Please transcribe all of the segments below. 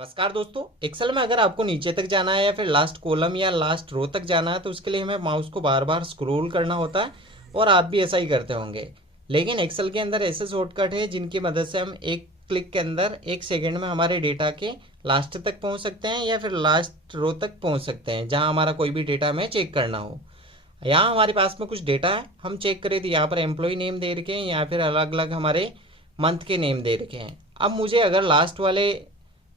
नमस्कार दोस्तों, एक्सेल में अगर आपको नीचे तक जाना है या फिर लास्ट कॉलम या लास्ट रो तक जाना है तो उसके लिए हमें माउस को बार बार स्क्रॉल करना होता है और आप भी ऐसा ही करते होंगे। लेकिन एक्सेल के अंदर ऐसे शॉर्टकट है जिनकी मदद से हम एक क्लिक के अंदर एक सेकंड में हमारे डेटा के लास्ट तक पहुंच सकते हैं या फिर लास्ट रो तक पहुंच सकते हैं जहां हमारा कोई भी डेटा हमें चेक करना हो। यहाँ हमारे पास में कुछ डेटा है, हम चेक करें तो यहाँ पर एम्प्लॉय नेम दे रखे हैं या फिर अलग अलग हमारे मंथ के नेम दे रखे हैं। अब मुझे अगर लास्ट वाले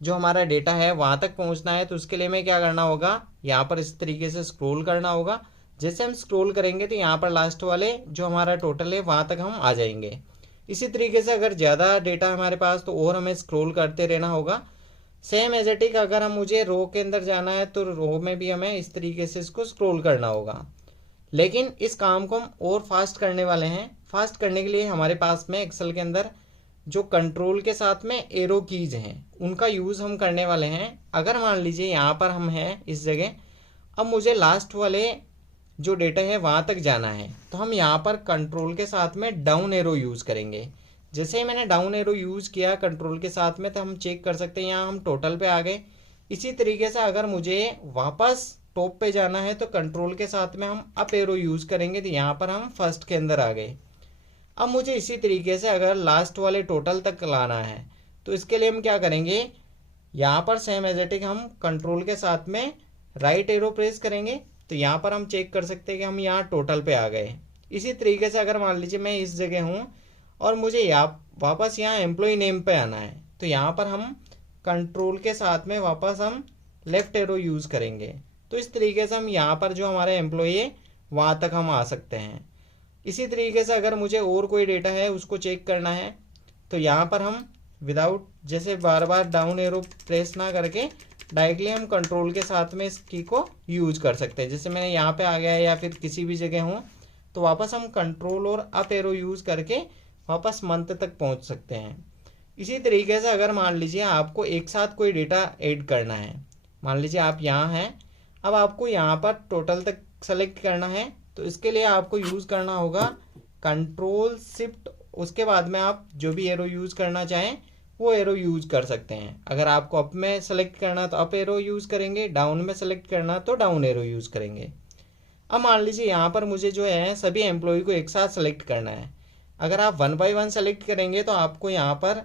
जो हमारा डेटा है वहाँ तक पहुँचना है तो उसके लिए हमें क्या करना होगा, यहाँ पर इस तरीके से स्क्रॉल करना होगा। जैसे हम स्क्रॉल करेंगे तो यहाँ पर लास्ट वाले जो हमारा टोटल है वहाँ तक हम आ जाएंगे। इसी तरीके से अगर ज़्यादा डेटा हमारे पास तो और हमें स्क्रॉल करते रहना होगा। सेम एज इट इज अगर हम मुझे रो के अंदर जाना है तो रो में भी हमें इस तरीके से इसको स्क्रॉल करना होगा। लेकिन इस काम को हम और फास्ट करने वाले हैं। फास्ट करने के लिए हमारे पास में एक्सेल के अंदर जो कंट्रोल के साथ में एरो कीज हैं उनका यूज़ हम करने वाले हैं। अगर मान लीजिए यहाँ पर हम हैं इस जगह, अब मुझे लास्ट वाले जो डेटा है वहाँ तक जाना है तो हम यहाँ पर कंट्रोल के साथ में डाउन एरो यूज़ करेंगे। जैसे ही मैंने डाउन एरो यूज़ किया कंट्रोल के साथ में तो हम चेक कर सकते हैं यहाँ हम टोटल पे आ गए। इसी तरीके से अगर मुझे वापस टॉप पे जाना है तो कंट्रोल के साथ में हम अप एरो यूज़ करेंगे तो यहाँ पर हम फर्स्ट के अंदर आ गए। अब मुझे इसी तरीके से अगर लास्ट वाले टोटल तक लाना है तो इसके लिए हम क्या करेंगे, यहाँ पर सेम एजेटिक हम कंट्रोल के साथ में राइट एरो प्रेस करेंगे तो यहाँ पर हम चेक कर सकते हैं कि हम यहाँ टोटल पे आ गए। इसी तरीके से अगर मान लीजिए मैं इस जगह हूँ और मुझे वापस यहाँ एम्प्लॉय नेम पे आना है तो यहाँ पर हम कंट्रोल के साथ में वापस हम लेफ्ट एरो यूज़ करेंगे। तो इस तरीके से हम यहाँ पर जो हमारे एम्प्लॉय है वहाँ तक हम आ सकते हैं। इसी तरीके से अगर मुझे और कोई डेटा है उसको चेक करना है तो यहाँ पर हम विदाउट जैसे बार बार डाउन एरो प्रेस ना करके डायरेक्टली हम कंट्रोल के साथ में इस की को यूज कर सकते हैं। जैसे मैंने यहाँ पे आ गया है या फिर किसी भी जगह हूँ तो वापस हम कंट्रोल और अप एरो यूज करके वापस मंथ तक पहुँच सकते हैं। इसी तरीके से अगर मान लीजिए आपको एक साथ कोई डेटा ऐड करना है, मान लीजिए आप यहाँ हैं, अब आपको यहाँ पर टोटल तक सेलेक्ट करना है तो इसके लिए आपको यूज़ करना होगा कंट्रोल शिफ्ट, उसके बाद में आप जो भी एरो यूज़ करना चाहें वो एरो यूज़ कर सकते हैं। अगर आपको अप में सेलेक्ट करना तो अप एरो यूज़ करेंगे, डाउन में सेलेक्ट करना तो डाउन एरो यूज़ करेंगे। अब मान लीजिए यहाँ पर मुझे जो है सभी एम्प्लॉय को एक साथ सेलेक्ट करना है। अगर आप 1 बाय 1 सेलेक्ट करेंगे तो आपको यहाँ पर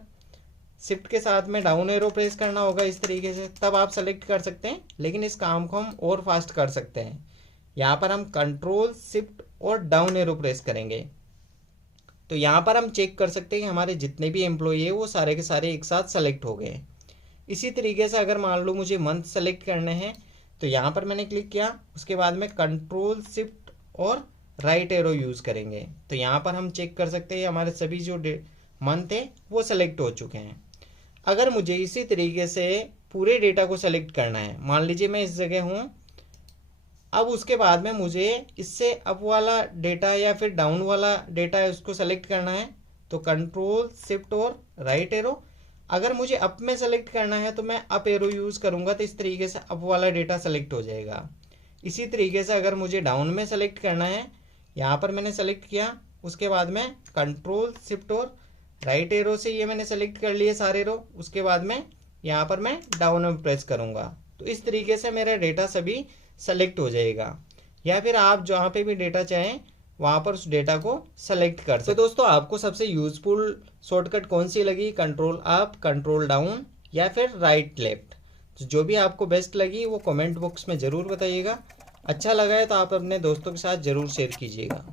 शिफ्ट के साथ में डाउन एरो प्रेस करना होगा इस तरीके से, तब आप सेलेक्ट कर सकते हैं। लेकिन इस काम को हम और फास्ट कर सकते हैं। यहाँ पर हम कंट्रोल शिफ्ट और डाउन एरो प्रेस करेंगे तो यहाँ पर हम चेक कर सकते हैं कि हमारे जितने भी एम्प्लॉय है वो सारे के सारे एक साथ सेलेक्ट हो गए। इसी तरीके से अगर मान लो मुझे मंथ सेलेक्ट करने हैं तो यहाँ पर मैंने क्लिक किया, उसके बाद में कंट्रोल शिफ्ट और राइट एरो यूज़ करेंगे तो यहाँ पर हम चेक कर सकते हैं हमारे सभी जो मंथ है वो सेलेक्ट हो चुके हैं। अगर मुझे इसी तरीके से पूरे डेटा को सेलेक्ट करना है, मान लीजिए मैं इस जगह हूँ, अब उसके बाद में मुझे इससे अप वाला डेटा या फिर डाउन वाला डेटा है उसको सेलेक्ट करना है तो कंट्रोल शिफ्ट और राइट एरो। अगर मुझे अप में सेलेक्ट करना है तो मैं अप एरो यूज़ करूँगा तो इस तरीके से अप वाला डेटा सेलेक्ट हो जाएगा। इसी तरीके से अगर मुझे डाउन में सेलेक्ट करना है, यहाँ पर मैंने सेलेक्ट किया, उसके बाद में कंट्रोल शिफ्ट और राइट एरो से ये मैंने सेलेक्ट कर लिए सारे एरो, उसके बाद में यहाँ पर मैं डाउन में प्रेस करूँगा तो इस तरीके से मेरा डेटा सभी सेलेक्ट हो जाएगा। या फिर आप जहाँ पे भी डेटा चाहें वहाँ पर उस डेटा को सेलेक्ट कर सकते। तो दोस्तों आपको सबसे यूजफुल शॉर्टकट कौन सी लगी, कंट्रोल अप, कंट्रोल डाउन या फिर राइट लेफ्ट? तो जो भी आपको बेस्ट लगी वो कमेंट बॉक्स में ज़रूर बताइएगा। अच्छा लगा है तो आप अपने दोस्तों के साथ ज़रूर शेयर कीजिएगा।